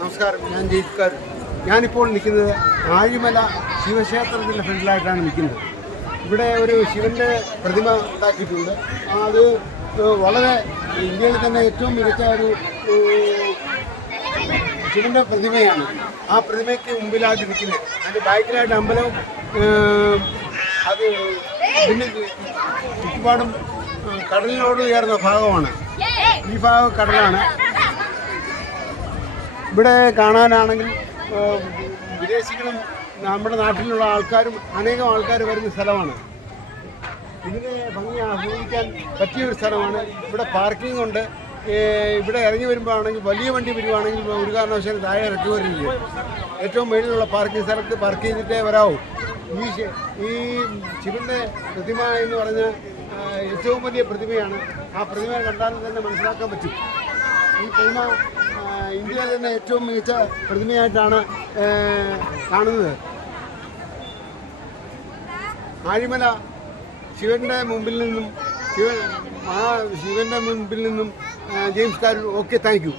നമസ്കാരം, ഞാൻ ജയിക്കാർ. ഞാനിപ്പോൾ നിൽക്കുന്നത് ആഴിമല ശിവക്ഷേത്രത്തിൻ്റെ ഫ്രണ്ടിലായിട്ടാണ് നിൽക്കുന്നത്. ഇവിടെ ഒരു ശിവൻ്റെ പ്രതിമ ഉണ്ടാക്കിയിട്ടുണ്ട്. അത് വളരെ ഇന്ത്യയിൽ തന്നെ ഏറ്റവും മികച്ച ഒരു ശിവൻ്റെ പ്രതിമയാണ്. ആ പ്രതിമയ്ക്ക് മുമ്പിലായിട്ട് നിൽക്കുന്നത്. അതിൻ്റെ ബാക്കിലായിട്ട് അമ്പലവും അത് പിന്നെ ചുറ്റുപാടും കടലിനോട് ചേർന്ന ഭാഗമാണ്. ഈ ഭാഗം കടലാണ്. ഇവിടെ കാണാനാണെങ്കിൽ വിദേശികളും നമ്മുടെ നാട്ടിലുള്ള ആൾക്കാരും അനേകം ആൾക്കാർ വരുന്ന സ്ഥലമാണ്. ഇതിനെ ഭംഗി ആസ്വദിക്കാൻ പറ്റിയൊരു സ്ഥലമാണ്. ഇവിടെ പാർക്കിംഗ് ഉണ്ട്. ഇവിടെ ഇറങ്ങി വരുമ്പോൾ ആണെങ്കിൽ വലിയ വണ്ടി വരുവാണെങ്കിൽ ഒരു കാരണവശാലും താഴെ ഇറക്കി വരില്ല. ഏറ്റവും മുകളിലുള്ള പാർക്കിംഗ് സ്ഥലത്ത് പാർക്ക് ചെയ്തിട്ടേ വരാവൂ. ഈ ശിവൻ്റെ പ്രതിമ എന്ന് പറഞ്ഞാൽ ഏറ്റവും വലിയ പ്രതിമയാണ്. ആ പ്രതിമ കണ്ടാൽ തന്നെ മനസ്സിലാക്കാൻ പറ്റും. ഈ പ്രതിമ ഇന്ത്യയിലെ തന്നെ ഏറ്റവും മികച്ച പ്രതിമയായിട്ടാണ് കാണുന്നത്. ആഴിമല ശിവൻ്റെ മുമ്പിൽ നിന്നും James Karoor. Okay, thank you.